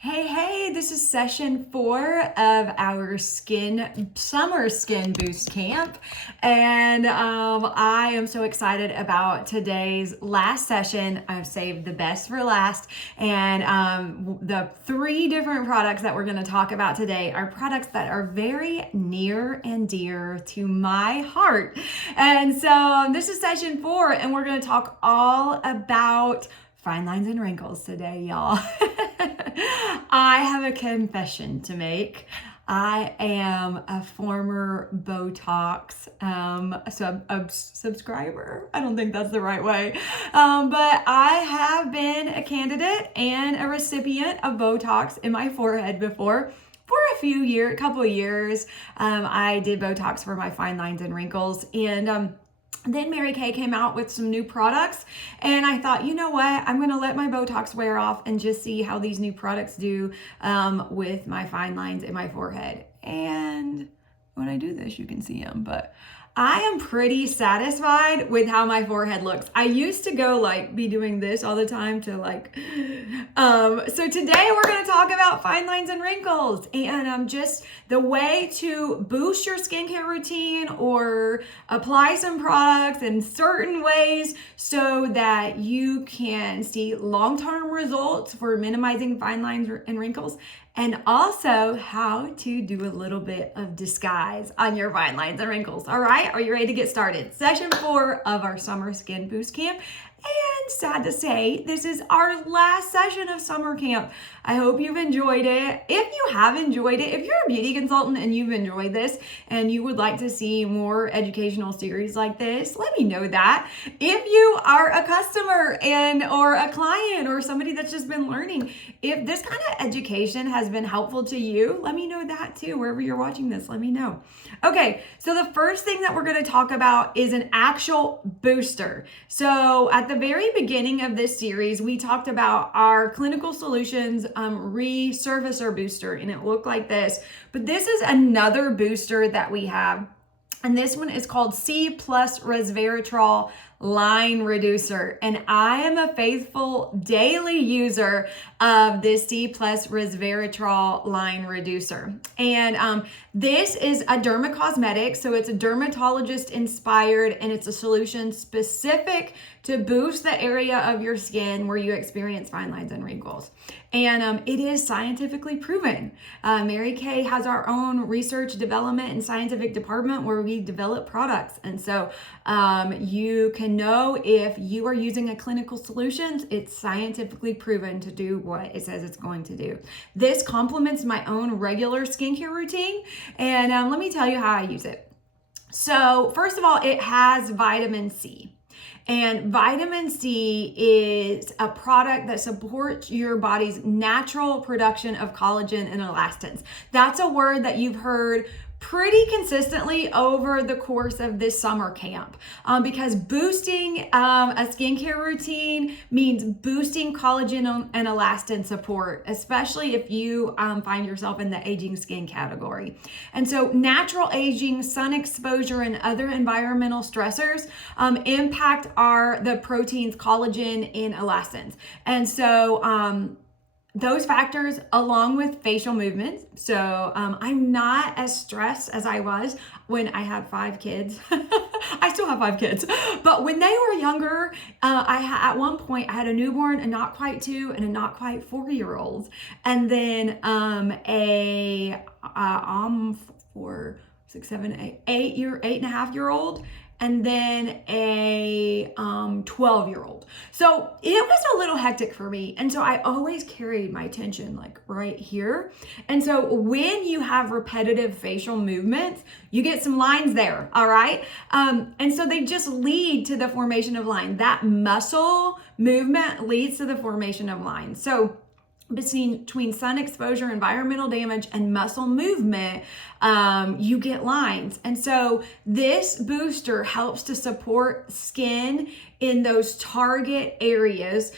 Hey, this is session 4 of our summer skin boost camp. And I am so excited about today's last session. I've saved the best for last. And the 3 different products that we're going to talk about today are products that are very near and dear to my heart. And so this is session 4, and we're going to talk all about fine lines and wrinkles today, y'all. I have a confession to make. I am a former Botox subscriber. I don't think that's the right way. But I have been a candidate and a recipient of Botox in my forehead before. For a couple of years. I did Botox for my fine lines and wrinkles, and then Mary Kay came out with some new products, and I thought, you know what, I'm going to let my Botox wear off and just see how these new products do with my fine lines in my forehead. And when I do this, you can see them, but I am pretty satisfied with how my forehead looks. I used to be doing this all the time to so today we're going to talk about fine lines and wrinkles and just the way to boost your skincare routine or apply some products in certain ways so that you can see long-term results for minimizing fine lines and wrinkles, and also how to do a little bit of disguise on your fine lines and wrinkles. All right, are you ready to get started? Session 4 of our Summer Skin Boost Camp. And sad to say, this is our last session of summer camp. I hope you've enjoyed it. If you have enjoyed it, if you're a beauty consultant and you've enjoyed this and you would like to see more educational series like this, let me know that. If you are a customer or a client or somebody that's just been learning, if this kind of education has been helpful to you, let me know that too. Wherever you're watching this, let me know. Okay, so the first thing that we're going to talk about is an actual booster. So at the very beginning of this series, we talked about our Clinical Solutions Resurfacer booster, and it looked like this. But this is another booster that we have, and this one is called C+ Resveratrol Line Reducer, and I am a faithful daily user of this C+ Resveratrol Line Reducer. And this is a dermacosmetic, so it's a dermatologist inspired, and it's a solution specific to boost the area of your skin where you experience fine lines and wrinkles. And it is scientifically proven. Mary Kay has our own research, development, and scientific department where we develop products. And so you can know if you are using a clinical solution, it's scientifically proven to do what it says it's going to do. This complements my own regular skincare routine. And let me tell you how I use it. So first of all, it has vitamin C. And vitamin C is a product that supports your body's natural production of collagen and elastins. That's a word that you've heard pretty consistently over the course of this summer camp because boosting a skincare routine means boosting collagen and elastin support, especially if you find yourself in the aging skin category. And so natural aging, sun exposure, and other environmental stressors impact the proteins collagen and elastins. And so those factors, along with facial movements. So I'm not as stressed as I was when I had 5 kids. I still have 5 kids, but when they were younger, at one point I had a newborn, a not quite 2, and a not quite 4-year-old, and then a 4, 6, 7, 8 and a half year old, and then a 12-year-old. So it was a little hectic for me. And so I always carried my attention like right here. And so when you have repetitive facial movements, you get some lines there, all right? And so they just lead to the formation of line. That muscle movement leads to the formation of lines. So between sun exposure, environmental damage, and muscle movement, you get lines. And so this booster helps to support skin in those target areas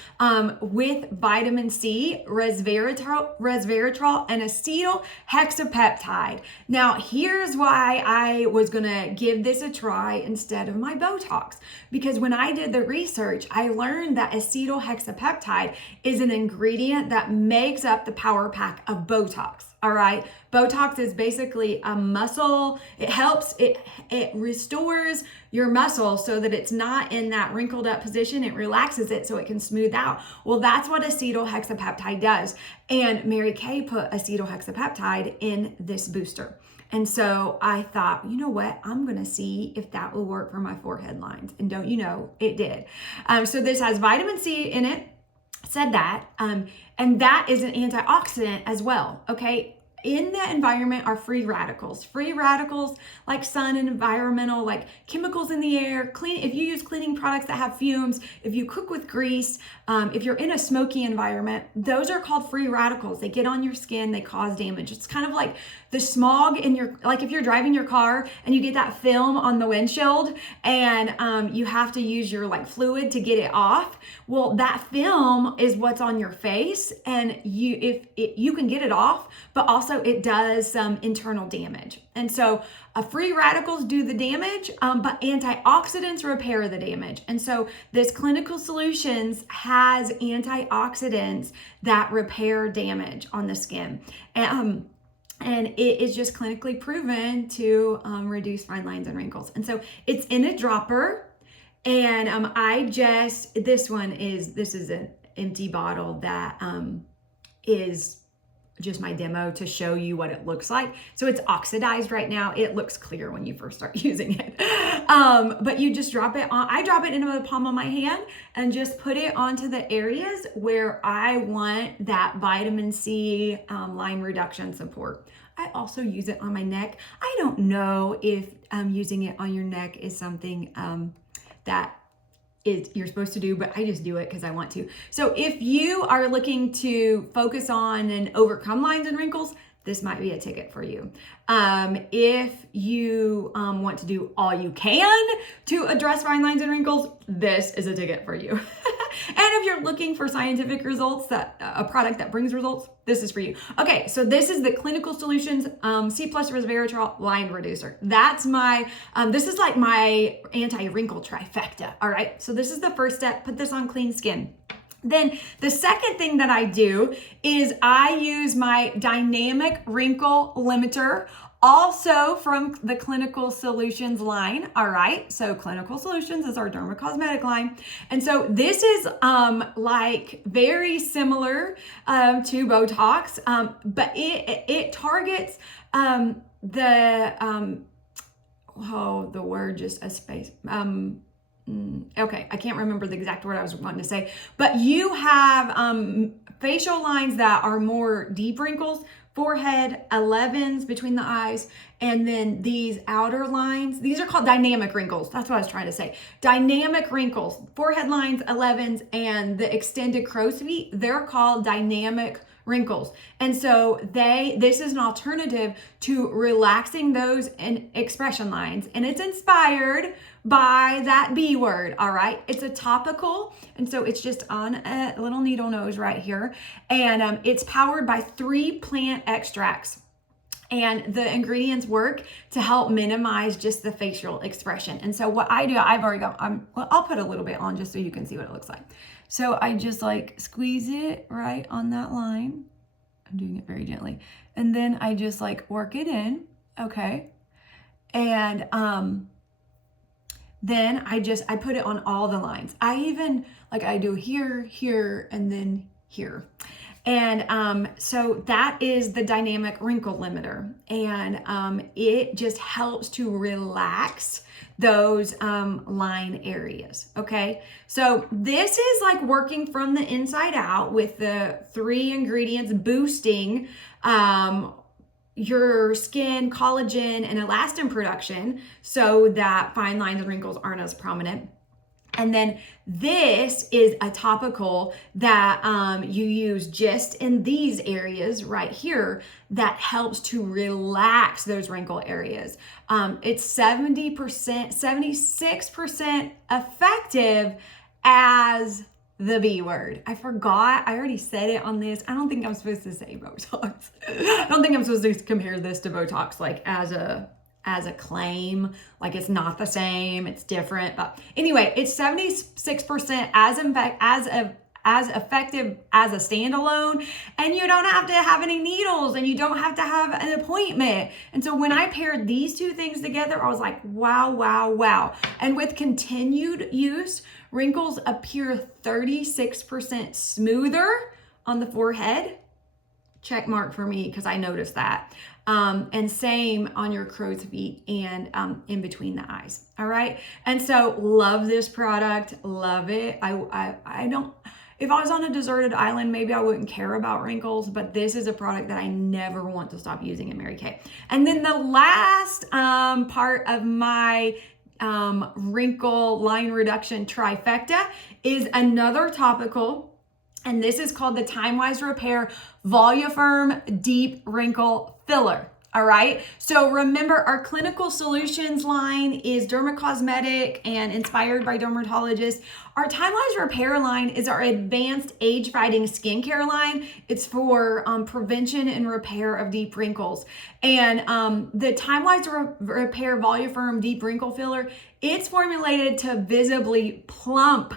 with vitamin C, resveratrol, and acetyl hexapeptide. Now, here's why I was gonna give this a try instead of my Botox, because when I did the research, I learned that acetyl hexapeptide is an ingredient that makes up the power pack of Botox. All right. Botox is basically a muscle. It restores your muscle so that it's not in that wrinkled up position. It relaxes it so it can smooth out. Well, that's what acetyl hexapeptide does. And Mary Kay put acetyl hexapeptide in this booster. And so I thought, you know what? I'm going to see if that will work for my forehead lines. And don't you know, it did. So this has vitamin C in it. Said that, and that is an antioxidant as well, okay? In the environment are free radicals. Free radicals like sun and environmental, like chemicals in the air, if you use cleaning products that have fumes, if you cook with grease, if you're in a smoky environment, those are called free radicals. They get on your skin, they cause damage. It's kind of like the smog in like if you're driving your car and you get that film on the windshield and you have to use your like fluid to get it off. Well, that film is what's on your face, and you can get it off, but also it does some internal damage. And so free radicals do the damage, but antioxidants repair the damage. And so this Clinical Solutions has antioxidants that repair damage on the skin. And it is just clinically proven to reduce fine lines and wrinkles. And so it's in a dropper. And this is an empty bottle that is just my demo to show you what it looks like. So it's oxidized right now. It looks clear when you first start using it. But you just drop it on, I drop it into the palm of my hand and just put it onto the areas where I want that vitamin C line reduction support. I also use it on my neck. I don't know if using it on your neck is something that you're supposed to do, but I just do it because I want to. So if you are looking to focus on and overcome lines and wrinkles, this might be a ticket for you. If you want to do all you can to address fine lines and wrinkles, this is a ticket for you. And if you're looking for scientific results, a product that brings results, this is for you. Okay, so this is the Clinical Solutions C+ Resveratrol line reducer. That's this is like my anti-wrinkle trifecta. All right, so this is the first step. Put this on clean skin. Then the second thing that I do is I use my dynamic wrinkle limiter, also from the Clinical Solutions line. All right, so Clinical Solutions is our dermacosmetic line. And so this is like very similar to Botox, but it targets the word just a space. Okay, I can't remember the exact word I was wanting to say, but you have facial lines that are more deep wrinkles, forehead, 11s between the eyes, and then these outer lines. These are called dynamic wrinkles. That's what I was trying to say. Dynamic wrinkles, forehead lines, 11s, and the extended crow's feet, they're called dynamic wrinkles. And so this is an alternative to relaxing those expression lines, and it's inspired by that B word. All right, it's a topical, and so it's just on a little needle nose right here, and it's powered by 3 plant extracts, and the ingredients work to help minimize just the facial expression. And so what I do, I've already got, I'll put a little bit on just so you can see what it looks like. So I just like squeeze it right on that line. I'm doing it very gently. And then I just like work it in, okay? And then I put it on all the lines. I even, like I do here, here, and then here. And so that is the dynamic wrinkle limiter. And it just helps to relax those line areas, okay? So this is like working from the inside out with the 3 ingredients boosting your skin collagen and elastin production so that fine lines and wrinkles aren't as prominent. And then this is a topical that you use just in these areas right here that helps to relax those wrinkle areas. It's 70%, 76% effective as the B word. I forgot. I already said it on this. I don't think I'm supposed to say Botox. I don't think I'm supposed to compare this to Botox like as a claim, like it's not the same, it's different. But anyway, it's 76% as effective as a standalone, and you don't have to have any needles and you don't have to have an appointment. And so when I paired these two things together, I was like, wow, wow, wow. And with continued use, wrinkles appear 36% smoother on the forehead. Check mark for me because I noticed that. And same on your crow's feet and in between the eyes. All right. And so love this product. Love it. I don't, if I was on a deserted island, maybe I wouldn't care about wrinkles, but this is a product that I never want to stop using at Mary Kay. And then the last part of my wrinkle line reduction trifecta is another topical. And this is called the Timewise Repair Voluform Deep Wrinkle Filler. All right. So remember, our clinical solutions line is dermacosmetic and inspired by dermatologists. Our Timewise Repair line is our advanced age-fighting skincare line. It's for prevention and repair of deep wrinkles. And the Timewise Repair Voluform Deep Wrinkle Filler, it's formulated to visibly plump.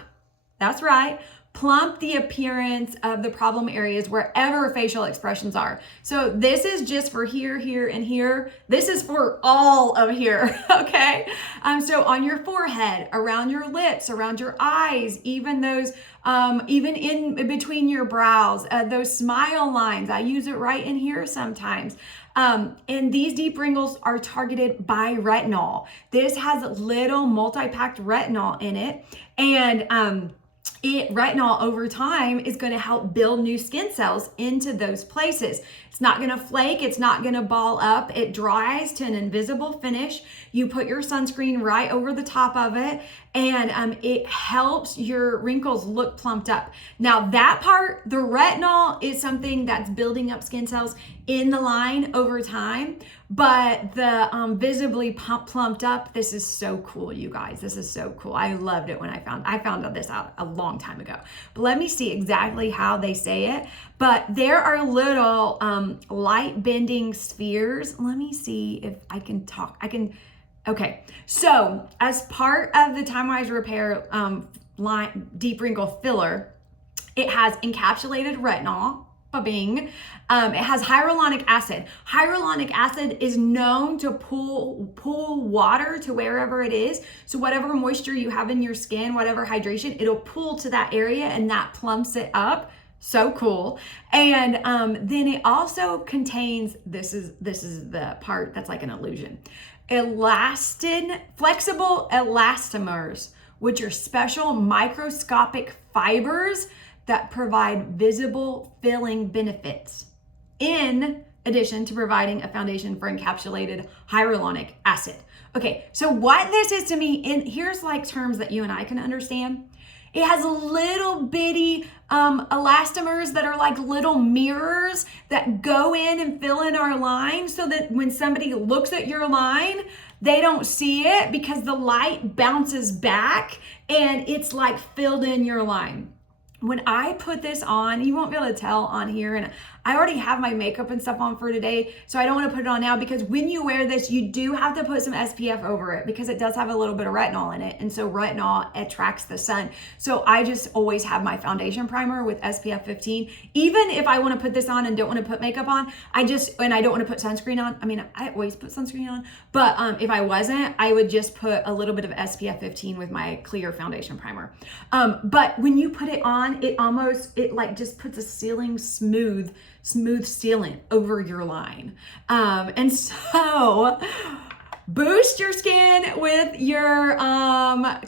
That's right. Plump the appearance of the problem areas wherever facial expressions are. So this is just for here, here, and here. This is for all of here, okay? So on your forehead, around your lips, around your eyes, even those, even in between your brows, those smile lines. I use it right in here sometimes. And these deep wrinkles are targeted by retinol. This has little multi-packed retinol in it, and retinol over time is going to help build new skin cells into those places. It's not going to flake. It's not going to ball up. It dries to an invisible finish. You put your sunscreen right over the top of it, and it helps your wrinkles look plumped up. Now that part, the retinol is something that's building up skin cells in the line over time, but the visibly plumped up, this is so cool, you guys. This is so cool. I loved it when I found this out a long time ago. But let me see exactly how they say it. But there are little light bending spheres. Let me see if I can talk. Okay. So as part of the Timewise Repair line deep wrinkle filler, it has encapsulated retinol. Bing. It has hyaluronic acid. Hyaluronic acid is known to pull water to wherever it is. So whatever moisture you have in your skin, whatever hydration, it'll pull to that area and that plumps it up. So cool. And then it also contains, this is the part that's like an illusion, flexible elastomers, which are special microscopic fibers that provide visible filling benefits, in addition to providing a foundation for encapsulated hyaluronic acid. Okay, so what this is to me, and here's like terms that you and I can understand. It has little bitty elastomers that are like little mirrors that go in and fill in our line so that when somebody looks at your line, they don't see it because the light bounces back and it's like filled in your line. When I put this on, you won't be able to tell on here, and I already have my makeup and stuff on for today, so I don't want to put it on now because when you wear this, you do have to put some SPF over it because it does have a little bit of retinol in it, and so retinol attracts the sun. So I just always have my foundation primer with SPF 15. Even if I want to put this on and don't want to put makeup on, and I don't want to put sunscreen on. I mean, I always put sunscreen on, but if I wasn't, I would just put a little bit of SPF 15 with my clear foundation primer. But when you put it on, it like just puts a smooth sealant over your line. And so boost your skin with your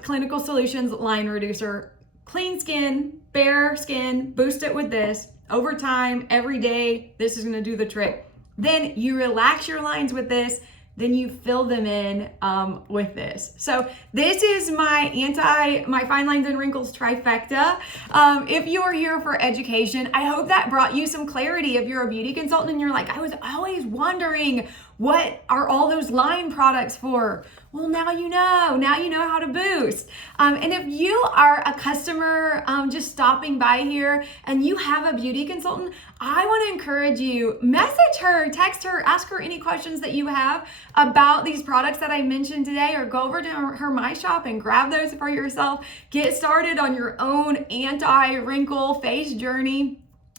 Clinical Solutions line reducer. Clean skin, bare skin, boost it with this over time, every day. This is going to do the trick. Then you relax your lines with this, then you fill them in with this. So this is my fine lines and wrinkles trifecta. If you are here for education, I hope that brought you some clarity. If you're a beauty consultant and you're like, I was always wondering, what are all those line products for? Well, now you know how to boost. And if you are a customer just stopping by here and you have a beauty consultant, I want to encourage you, message her, text her, ask her any questions that you have about these products that I mentioned today, or go over to her MyShop and grab those for yourself. Get started on your own anti-wrinkle face journey.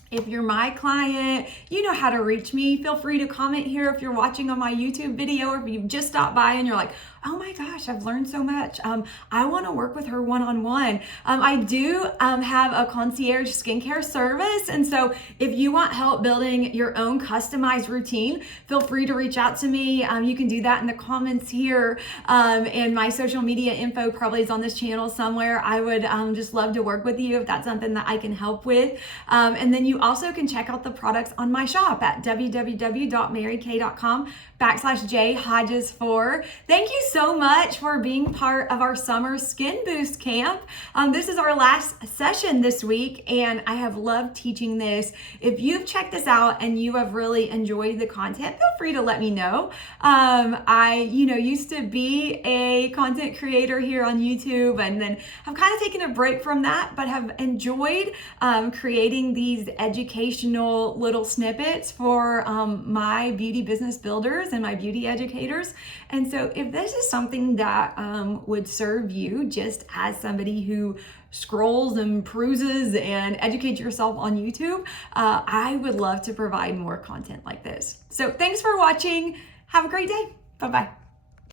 If you're my client, you know how to reach me. Feel free to comment here if you're watching on my YouTube video, or if you've just stopped by and you're like, oh my gosh, I've learned so much. I want to work with her one-on-one. I do have a concierge skincare service. And so if you want help building your own customized routine, feel free to reach out to me. You can do that in the comments here. And my social media info probably is on this channel somewhere. I would just love to work with you if that's something that I can help with. And then you also can check out the products on my shop at www.marykay.com/jhodges4. Thank you so much for being part of our summer skin boost camp. This is our last session this week, and I have loved teaching this. If you've checked this out and you have really enjoyed the content, feel free to let me know. I used to be a content creator here on YouTube, and then I've kind of taken a break from that, but have enjoyed creating these educational little snippets for my beauty business builders and my beauty educators. And so if this is something that would serve you just as somebody who scrolls and peruses and educates yourself on YouTube, I would love to provide more content like this. So thanks for watching. Have a great day. Bye-bye.